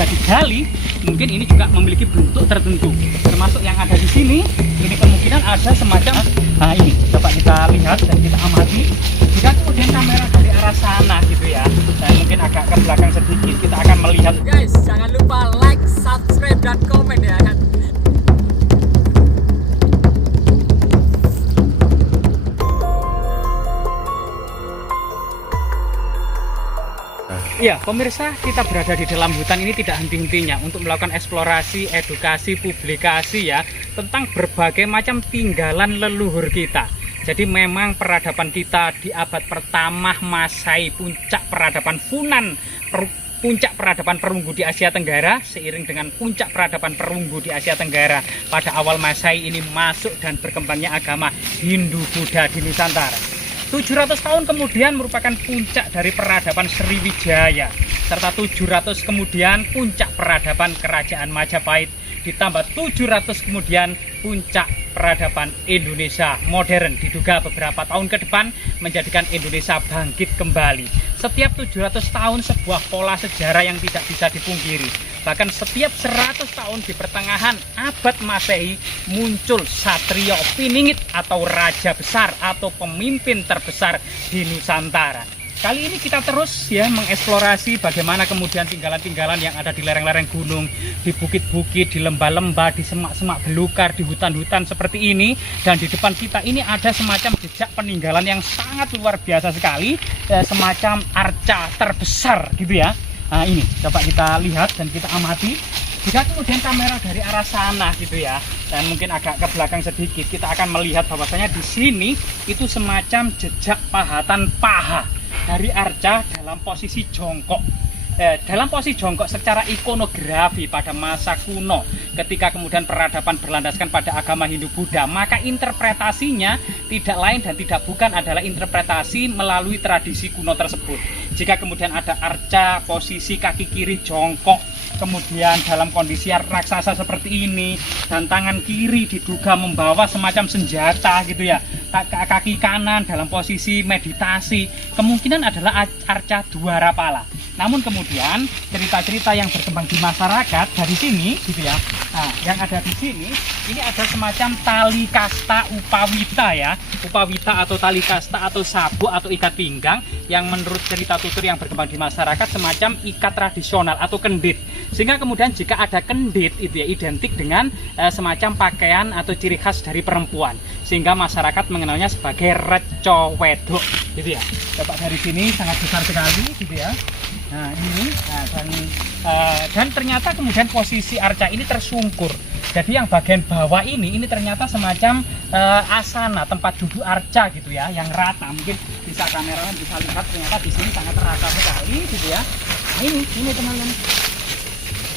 sudah digali, mungkin ini juga memiliki bentuk tertentu. Termasuk yang ada di sini, ini kemungkinan ada semacam, nah ini coba kita lihat dan kita amati. Jika kemudian kamera dari arah sana gitu ya, dan mungkin agak ke belakang sedikit, kita akan melihat. Guys, jangan lupa like, subscribe, dan komen ya kan. Iya, pemirsa, kita berada di dalam hutan ini tidak henti-hentinya untuk melakukan eksplorasi, edukasi, publikasi ya tentang berbagai macam tinggalan leluhur kita. Jadi memang peradaban kita di abad pertama Masehi, puncak peradaban Funan, puncak peradaban perunggu di Asia Tenggara, seiring dengan puncak peradaban perunggu di Asia Tenggara pada awal Masehi ini masuk dan berkembangnya agama Hindu-Buddha di Nusantara. 700 tahun kemudian merupakan puncak dari peradaban Sriwijaya, serta 700 kemudian puncak peradaban Kerajaan Majapahit, ditambah 700 kemudian puncak peradaban Indonesia modern. Diduga beberapa tahun ke depan menjadikan Indonesia bangkit kembali. Setiap 700 tahun sebuah pola sejarah yang tidak bisa dipungkiri. Bahkan setiap 100 tahun di pertengahan abad Masehi muncul Satrio Piningit atau raja besar atau pemimpin terbesar di Nusantara. Kali ini kita terus ya mengeksplorasi bagaimana kemudian tinggalan-tinggalan yang ada di lereng-lereng gunung, di bukit-bukit, di lembah-lembah, di semak-semak belukar, di hutan-hutan seperti ini. Dan di depan kita ini ada semacam jejak peninggalan yang sangat luar biasa sekali, semacam arca terbesar gitu ya. Nah ini coba kita lihat dan kita amati. Jika kemudian kamera dari arah sana gitu ya, dan mungkin agak ke belakang sedikit, kita akan melihat bahwasanya di sini itu semacam jejak pahatan paha dari arca dalam posisi jongkok. Dalam posisi jongkok secara ikonografi pada masa kuno, ketika kemudian peradaban berlandaskan pada agama Hindu-Buddha, maka interpretasinya tidak lain dan tidak bukan adalah interpretasi melalui tradisi kuno tersebut. Jika kemudian ada arca posisi kaki kiri jongkok, kemudian dalam kondisi raksasa seperti ini, dan tangan kiri diduga membawa semacam senjata gitu ya, kaki kanan dalam posisi meditasi, kemungkinan adalah arca Dwarapala. Namun kemudian cerita-cerita yang berkembang di masyarakat dari sini gitu ya, nah yang ada di sini ini ada semacam tali kasta upawita ya, upawita atau tali kasta atau sabuk atau ikat pinggang yang menurut cerita tutur yang berkembang di masyarakat semacam ikat tradisional atau kendit, sehingga kemudian jika ada kendit itu ya identik dengan semacam pakaian atau ciri khas dari perempuan, sehingga masyarakat mengenalnya sebagai reco wedok gitu ya. Coba dari sini sangat besar sekali gitu ya. Nah ini dan ternyata kemudian posisi arca ini tersungkur. Jadi yang bagian bawah ini ternyata semacam asana, tempat duduk arca gitu ya, yang rata. Mungkin bisa kameramen bisa lihat ternyata di sini sangat rata sekali gitu ya. Nah, ini teman-teman.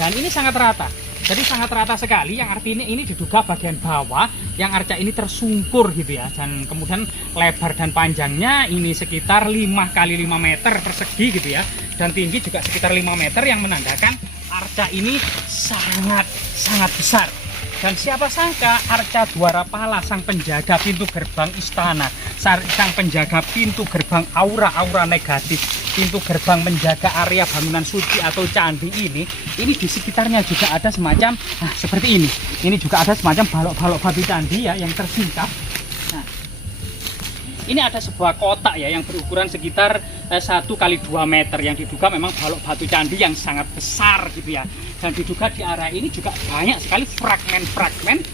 Dan ini sangat rata. Jadi sangat rata sekali, yang artinya ini diduga bagian bawah yang arca ini tersungkur gitu ya. Dan kemudian lebar dan panjangnya ini sekitar 5 kali 5 meter persegi gitu ya. Dan tinggi juga sekitar 5 meter yang menandakan arca ini sangat besar. Dan siapa sangka arca Dwarapala, sang penjaga pintu gerbang istana, sang penjaga pintu gerbang aura-aura negatif, pintu gerbang menjaga area bangunan suci atau candi ini di sekitarnya juga ada semacam seperti ini. Ini juga ada semacam balok-balok batu candi ya yang tersingkap. Nah, ini ada sebuah kotak ya yang berukuran sekitar 1 kali 2 meter yang diduga memang balok batu candi yang sangat besar gitu ya. Dan diduga di area ini juga banyak sekali fragmen-fragmen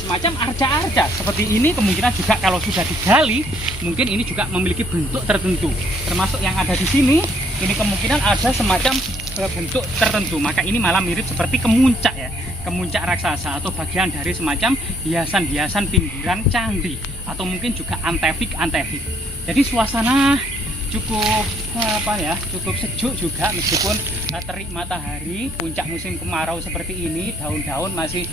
semacam arca-arca seperti ini. Kemungkinan juga kalau sudah digali mungkin ini juga memiliki bentuk tertentu. Termasuk yang ada di sini ini kemungkinan ada semacam bentuk tertentu. Maka ini malah mirip seperti kemuncak ya, kemuncak raksasa atau bagian dari semacam hiasan-hiasan pinggiran candi, atau mungkin juga antefik. Jadi suasana cukup cukup sejuk juga, meskipun terik matahari, puncak musim kemarau seperti ini, daun-daun masih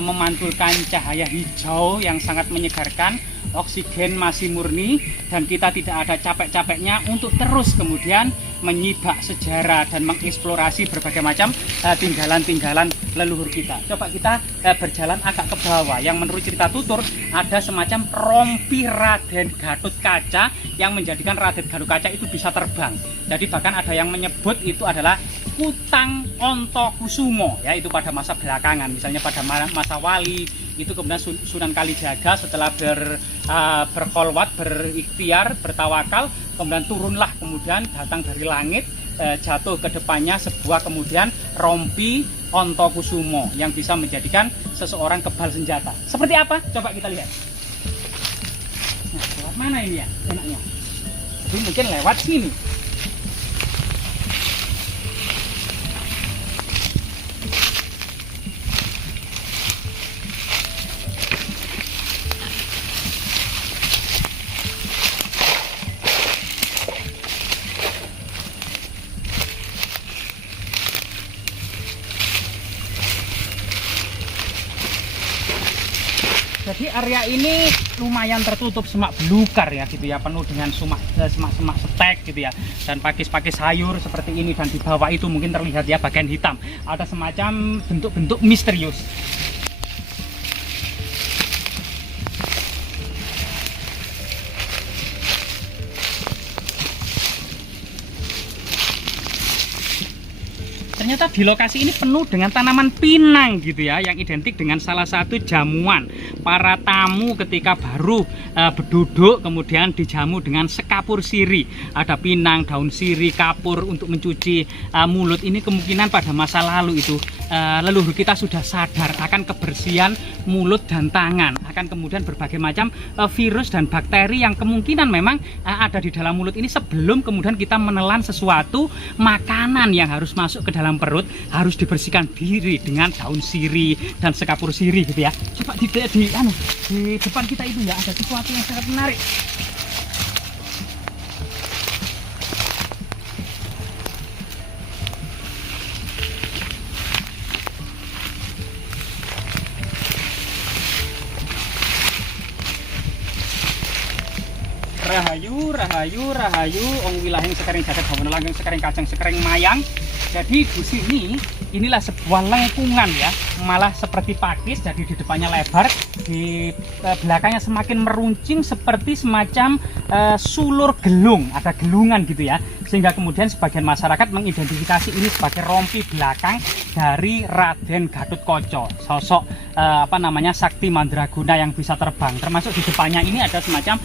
memantulkan cahaya hijau yang sangat menyegarkan, oksigen masih murni, dan kita tidak ada capek-capeknya untuk terus kemudian menyibak sejarah dan mengeksplorasi berbagai macam tinggalan-tinggalan leluhur kita. Coba kita berjalan agak ke bawah, yang menurut cerita tutur ada semacam rompi Raden Gatotkaca yang menjadikan Raden Gatotkaca itu bisa terbang terbang. Jadi bahkan ada yang menyebut itu adalah Kutang Ontokusumo ya, itu pada masa belakangan. Misalnya pada masa Wali itu kemudian Sunan Kalijaga setelah berkolwat, berikhtiar, bertawakal, kemudian turunlah, kemudian datang dari langit, jatuh ke depannya sebuah kemudian rompi Ontokusumo yang bisa menjadikan seseorang kebal senjata. Seperti apa? Coba kita lihat. Nah, lewat mana ini ya enaknya? Jadi mungkin lewat sini. Jadi area ini lumayan tertutup semak belukar ya gitu ya, penuh dengan semak-semak setek gitu ya, dan pakis-pakis sayur seperti ini, dan di bawah itu mungkin terlihat ya bagian hitam, ada semacam bentuk-bentuk misterius. Ternyata di lokasi ini penuh dengan tanaman pinang gitu ya, yang identik dengan salah satu jamuan para tamu ketika baru berduduk, kemudian dijamu dengan sekapur siri. Ada pinang, daun siri, kapur untuk mencuci mulut. Ini kemungkinan pada masa lalu itu leluhur kita sudah sadar akan kebersihan mulut dan tangan, akan kemudian berbagai macam virus dan bakteri yang kemungkinan memang ada di dalam mulut ini sebelum kemudian kita menelan sesuatu makanan yang harus masuk ke dalam perut, harus dibersihkan diri dengan daun siri dan sekapur siri gitu ya. Coba di depan kita itu ya ada sesuatu yang sangat menarik. Rahayu, ong wilahing sekering jagat hawana langgeng sekering kacang sekering mayang. Jadi di sini inilah sebuah lengkungan ya, malah seperti pakis, jadi di depannya lebar, di belakangnya semakin meruncing seperti semacam sulur gelung, ada gelungan gitu ya, sehingga kemudian sebagian masyarakat mengidentifikasi ini sebagai rompi belakang dari Raden Gatotkaca, sosok sakti mandraguna yang bisa terbang. Termasuk di depannya ini ada semacam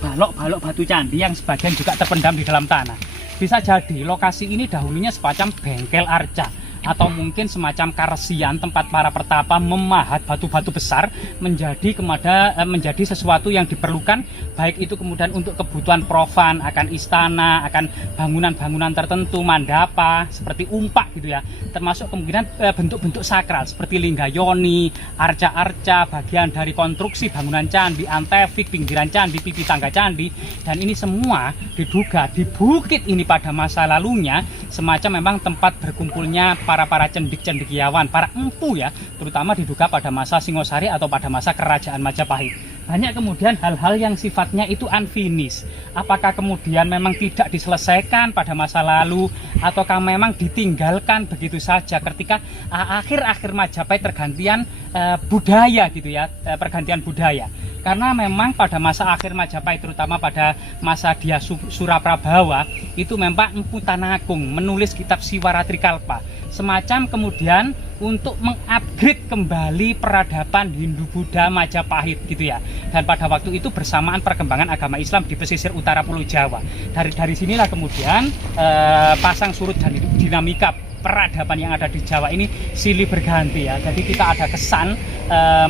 balok-balok batu candi yang sebagian juga terpendam di dalam tanah. Bisa jadi lokasi ini dahulunya semacam bengkel arca, atau mungkin semacam karesian, tempat para pertapa memahat batu-batu besar menjadi sesuatu yang diperlukan, baik itu kemudian untuk kebutuhan profan, akan istana, akan bangunan-bangunan tertentu, mandapa, seperti umpak gitu ya, termasuk kemungkinan bentuk-bentuk sakral seperti linggayoni, arca-arca, bagian dari konstruksi bangunan candi, antefik, pinggiran candi, pipi tangga candi, dan ini semua diduga di bukit ini pada masa lalunya semacam memang tempat berkumpulnya para cendik-cendikiawan, para empu ya, terutama diduga pada masa Singosari atau pada masa kerajaan Majapahit. Banyak kemudian hal-hal yang sifatnya itu unfinished. Apakah kemudian memang tidak diselesaikan pada masa lalu, ataukah memang ditinggalkan begitu saja ketika akhir-akhir Majapahit pergantian budaya gitu ya, pergantian budaya. Karena memang pada masa akhir Majapahit, terutama pada masa Dyah Suraprabawa, itu memang Empu Tanagung menulis kitab Siwaratrikalpa, semacam kemudian untuk mengupgrade kembali peradaban Hindu-Buddha Majapahit gitu ya. Dan pada waktu itu bersamaan perkembangan agama Islam di pesisir utara Pulau Jawa. Dari sinilah kemudian pasang surut dan dinamika peradaban yang ada di Jawa ini silih berganti ya. Jadi kita ada kesan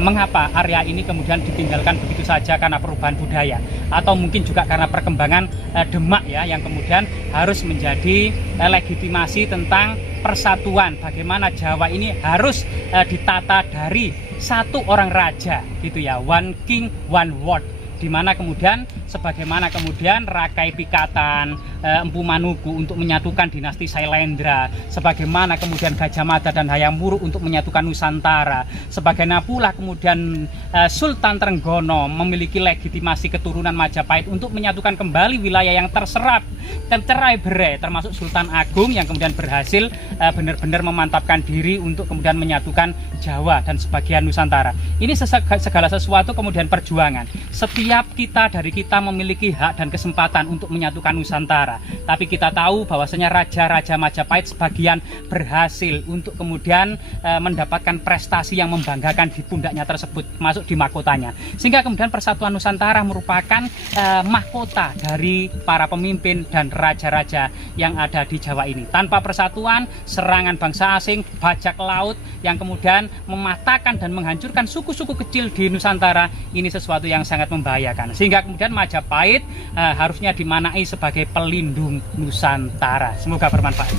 mengapa area ini kemudian ditinggalkan begitu saja karena perubahan budaya, atau mungkin juga karena perkembangan Demak ya, yang kemudian harus menjadi legitimasi tentang persatuan, bagaimana Jawa ini harus ditata dari satu orang raja gitu ya, one king one word, di mana kemudian sebagaimana kemudian Rakai Pikatan, Empu Manuku untuk menyatukan dinasti Sailendra, sebagaimana kemudian Gajah Mada dan Hayam Wuruk untuk menyatukan Nusantara, sebagaimana pula kemudian Sultan Trenggono memiliki legitimasi keturunan Majapahit untuk menyatukan kembali wilayah yang tercerai-berai, termasuk Sultan Agung yang kemudian berhasil benar-benar memantapkan diri untuk kemudian menyatukan Jawa dan sebagian Nusantara. Ini segala sesuatu kemudian perjuangan. Setiap dari kita kita memiliki hak dan kesempatan untuk menyatukan Nusantara. Tapi kita tahu bahwasanya raja-raja Majapahit sebagian berhasil untuk kemudian mendapatkan prestasi yang membanggakan di pundaknya tersebut, masuk di mahkotanya. Sehingga kemudian Persatuan Nusantara merupakan mahkota dari para pemimpin dan raja-raja yang ada di Jawa ini. Tanpa persatuan, serangan bangsa asing, bajak laut yang kemudian mematahkan dan menghancurkan suku-suku kecil di Nusantara, ini sesuatu yang sangat membahayakan. Sehingga kemudian Majapahit harusnya dimanai sebagai pelindung Nusantara. Semoga bermanfaat.